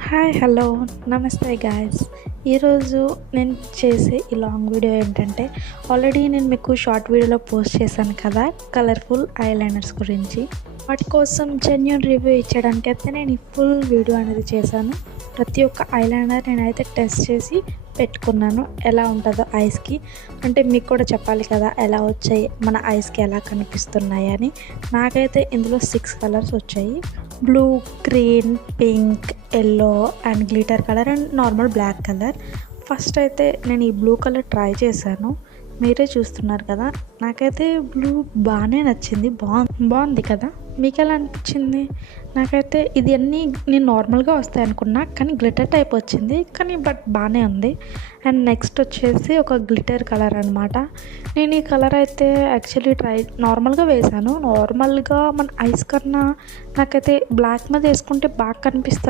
Hi hello నమస్తే guys. ఈరోజు నేను చేసే ఈ లాంగ్ వీడియో ఏంటంటే, ఆల్రెడీ నేను మీకు షార్ట్ వీడియోలో పోస్ట్ చేశాను కదా కలర్ఫుల్ ఐలైనర్స్ గురించి. వాటి కోసం జెన్యూన్ రివ్యూ ఇచ్చడానికి అయితే నేను ఈ ఫుల్ వీడియో అనేది చేశాను. ప్రతి ఒక్క ఐలైనర్ నేనైతే టెస్ట్ చేసి పెట్టుకున్నాను, ఎలా ఉంటుందో ఐస్కి. అంటే మీకు కూడా చెప్పాలి కదా ఎలా వచ్చాయి, మన ఐస్కి ఎలా కనిపిస్తున్నాయి అని. నాకైతే ఇందులో 6 కలర్స్ వచ్చాయి: blue, green, pink, yellow and glitter colour and normal black colour. First అయితే నేను ఈ బ్లూ కలర్ ట్రై చేశాను, మీరే చూస్తున్నారు కదా. నాకైతే బ్లూ బాగానే నచ్చింది, బాగుంది కదా. మీకు ఎలా అనిపించింది? నాకైతే ఇది అన్నీ నేను నార్మల్గా వస్తాయి అనుకున్నా, కానీ గ్లిటర్ టైప్ వచ్చింది, కానీ బట్ బాగానే ఉంది. అండ్ నెక్స్ట్ వచ్చేసి ఒక గ్లిటర్ కలర్ అనమాట. నేను ఈ కలర్ అయితే యాక్చువల్లీ నార్మల్గా వేశాను. నార్మల్గా మన ఐస్ కన్నా నాకైతే బ్లాక్ మీద వేసుకుంటే బాగా కనిపిస్తుంది